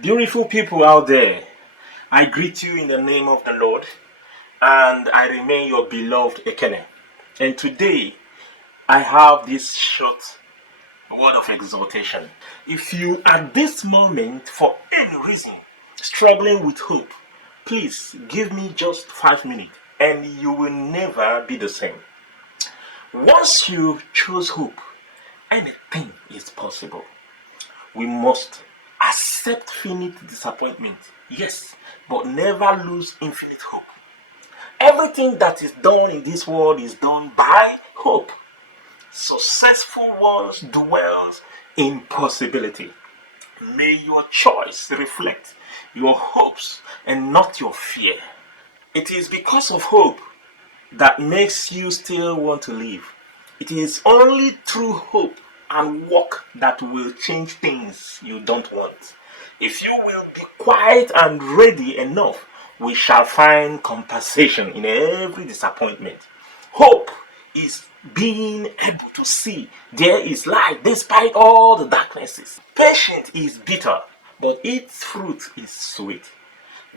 Beautiful people out there, I greet you in the name of the Lord, and I remain your beloved Ekene. And today, I have this short word of exhortation. If you at this moment, for any reason, struggling with hope, please give me just 5 minutes, and you will never be the same. Once you choose hope, anything is possible. We must accept finite disappointment, yes, but never lose infinite hope. Everything that is done in this world is done by hope. Successful ones dwells in possibility. May your choice reflect your hopes and not your fear. It is because of hope that makes you still want to live. It is only through hope and work that will change things you don't want. If you will be quiet and ready enough, we shall find compensation in every disappointment. Hope is being able to see there is light despite all the darknesses. Patience is bitter, but its fruit is sweet.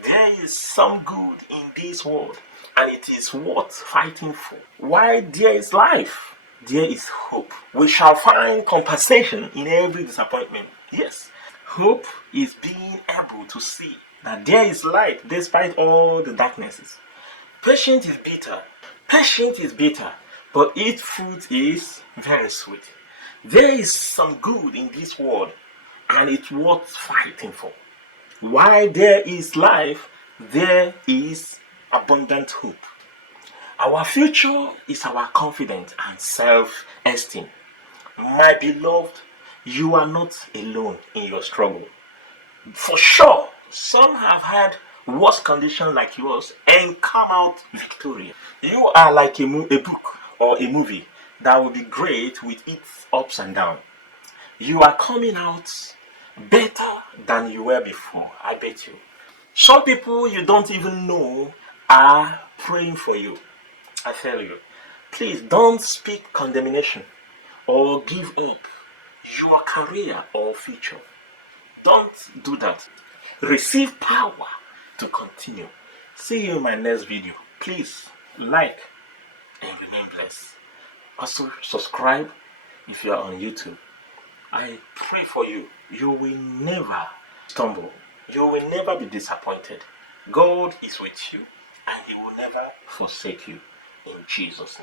There is some good in this world, and it is worth fighting for. While there is life, there is hope. We shall find compensation in every disappointment. Yes, hope is being able to see that there is light despite all the darknesses. Patience is bitter. Patience is bitter, but its fruit is very sweet. There is some good in this world, and it's worth fighting for. While there is life, there is abundant hope. Our future is our confidence and self-esteem. My beloved, you are not alone in your struggle. For sure, some have had worse conditions like yours and come out victorious. You are like a book or a movie that will be great with its ups and downs. You are coming out better than you were before, I bet you. Some people you don't even know are praying for you. I tell you, please don't speak condemnation or give up your career or future. Don't do that. Receive power to continue. See you in my next video. Please like and remain blessed. Also subscribe if you are on YouTube. I pray for you. You will never stumble. You will never be disappointed. God is with you and He will never forsake you. In Jesus' name.